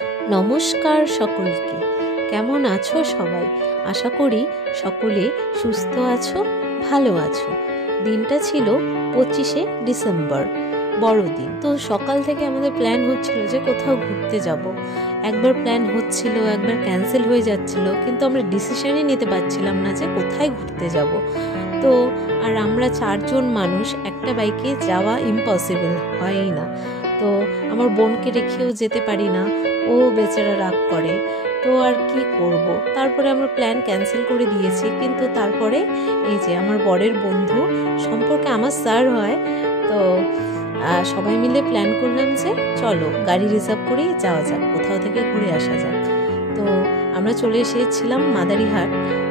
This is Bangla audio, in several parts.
নমস্কার সকলকে, কেমন আছো সবাই? আশা করি সকলে সুস্থ আছো, ভালো আছো। দিনটা ছিল 25শে ডিসেম্বর, বড়দিন। তো সকাল থেকে আমাদের প্ল্যান হচ্ছিল যে কোথাও ঘুরতে যাব। একবার প্ল্যান হচ্ছিল, একবার ক্যান্সেল হয়ে যাচ্ছিল, কিন্তু আমরা ডিসিশনই নিতে পারছিলাম না যে কোথায় ঘুরতে যাব। তো আর আমরা 4 জন মানুষ, একটা বাইকে যাওয়া ইম্পসিবল হয়ই না। তো আমার বোনকে রেখেও যেতে পারি না, ও বেচারা রাগ করে। তো আর কি করব, তারপরে আমরা প্ল্যান ক্যান্সেল করে দিয়েছি। কিন্তু তারপরে এই যে আমার বরের বন্ধু সম্পর্কে আমার স্যার হয়, তো সবাই মিলে প্ল্যান করলাম যে চলো গাড়ি রিজার্ভ করেই যাওয়া যাক, কোথাও থেকে ঘুরে আসা যাক। তো আমরা চলে এসেছিলাম মাদারিহাট।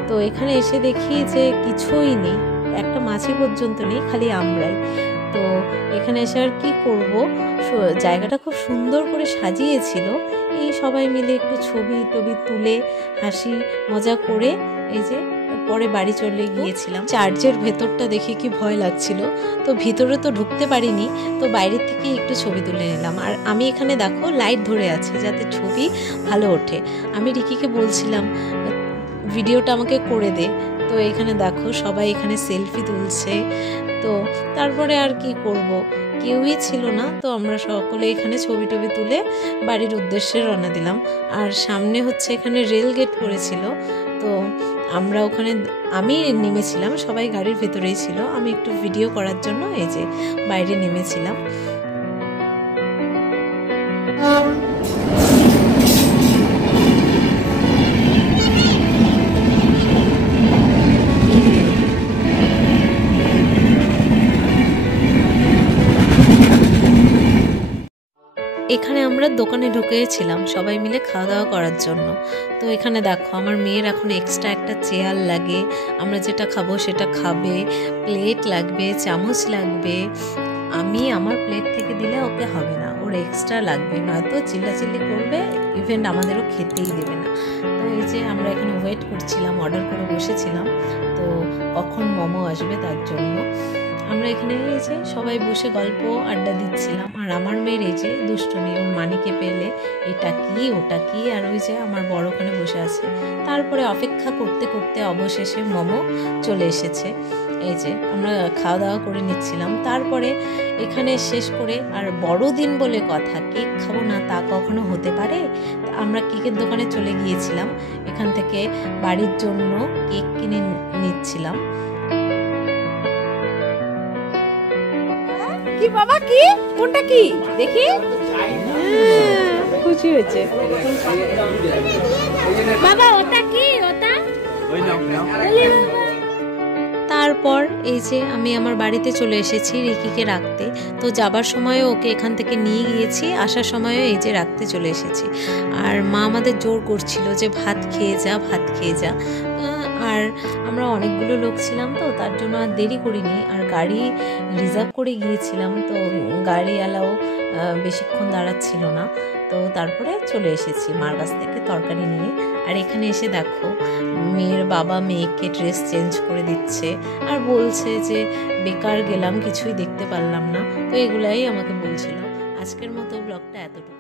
তো এখানে এসে দেখি যে কিছুই নেই, একটা মাছি পর্যন্ত নেই, খালি আমরাই। তো এখানে এসে আর কি করব, জায়গাটা খুব সুন্দর করে সাজিয়েছিল। এই সবাই মিলে একটু ছবি টবি তুলে হাসি মজা করে এই যে পরে বাড়ি চলে গিয়েছিলাম। চার্চের ভেতরটা দেখে কি ভয় লাগছিল, তো ভিতরে তো ঢুকতে পারিনি, তো বাইরের থেকে একটু ছবি তুলে নিলাম। আর আমি এখানে দেখো লাইট ধরে আছে যাতে ছবি ভালো ওঠে। আমি রিকিকে বলছিলাম ভিডিওটা আমাকে করে দে। তো এখানে দেখো সবাই এখানে সেলফি তুলছে। তো তারপরে আর কি করব, কেউই ছিল না, তো আমরা সকলে এখানে ছবি টবি তুলে বাড়ির উদ্দেশ্যে রওনা দিলাম। আর সামনে হচ্ছে এখানে রেল গেট পড়েছিল, তো আমরা ওখানে আমি নেমেছিলাম, সবাই গাড়ির ভেতরেই ছিল। আমি একটু ভিডিও করার জন্য এই যে বাইরে নেমেছিলাম। এখানে আমরা দোকানে ঢুকেছিলাম সবাই মিলে খাওয়া দাওয়া করার জন্য। তো এখানে দেখো আমার মেয়ের এখন এক্সট্রা একটা চেয়ার লাগে, আমরা যেটা খাবো সেটা খাবে, প্লেট লাগবে, চামচ লাগবে। আমি আমার প্লেট থেকে দিলে ওকে হবে না, ওর এক্সট্রা লাগবে, নয়তো চিল্লাচিল্লি করবে, ইভেন আমাদেরও খেতেই দেবে না। তো এই যে আমরা এখানে ওয়েট করছিলাম, অর্ডার করে বসেছিলাম, তো কখন মোমো আসবে তার জন্য। আমরা এখানে এই যে সবাই বসে গল্প আড্ডা দিচ্ছিলাম। আর আমার মেয়ের এই যে দুষ্টুমি, ওর মানিকে পেলে এটা কি ওটা কি, আর ওই যে আমার বড় ওখানে বসে আছে। তারপরে অপেক্ষা করতে করতে অবশেষে মোমো চলে এসেছে। এই যে আমরা খাওয়া দাওয়া করে নিচ্ছিলাম। তারপরে এখানে শেষ করে, আর বড়দিন বলে কথা, কেক খাবো না তা কখনো হতে পারে? আমরা কেকের দোকানে চলে গিয়েছিলাম, এখান থেকে বাড়ির জন্য কেক কিনে নিচ্ছিলাম। কি বাবা, কি কোনটা কি দেখি? খুশি হয়েছে বাবা। ওটা কি? ওটা তারপর এই যে আমি আমার বাড়িতে চলে এসেছি রিকিকে রাখতে। তো যাবার সময়ও ওকে এখান থেকে নিয়ে গিয়েছি, আসার সময়ও এই যে রাখতে চলে এসেছি। আর মা আমাদের জোর করছিল যে ভাত খেয়ে যা, ভাত খেয়ে যা। আর আমরা অনেকগুলো লোক ছিলাম, তো তার জন্য আর দেরি করিনি। আর গাড়ি রিজার্ভ করে গিয়েছিলাম, তো গাড়িওয়ালাও বেশিক্ষণ দাঁড়াচ্ছিল না। তো তারপরে চলে এসেছি মার কাছ থেকে তরকারি নিয়ে। আর এখানে এসে দেখো মেয়ের বাবা মেয়েকে ড্রেস চেঞ্জ করে দিচ্ছে, আর বলছে যে বেকার গেলাম, কিছুই দেখতে পারলাম না। তো এগুলাই আমাকে বলছিল। আজকের মতো ব্লগটা এতটুকু।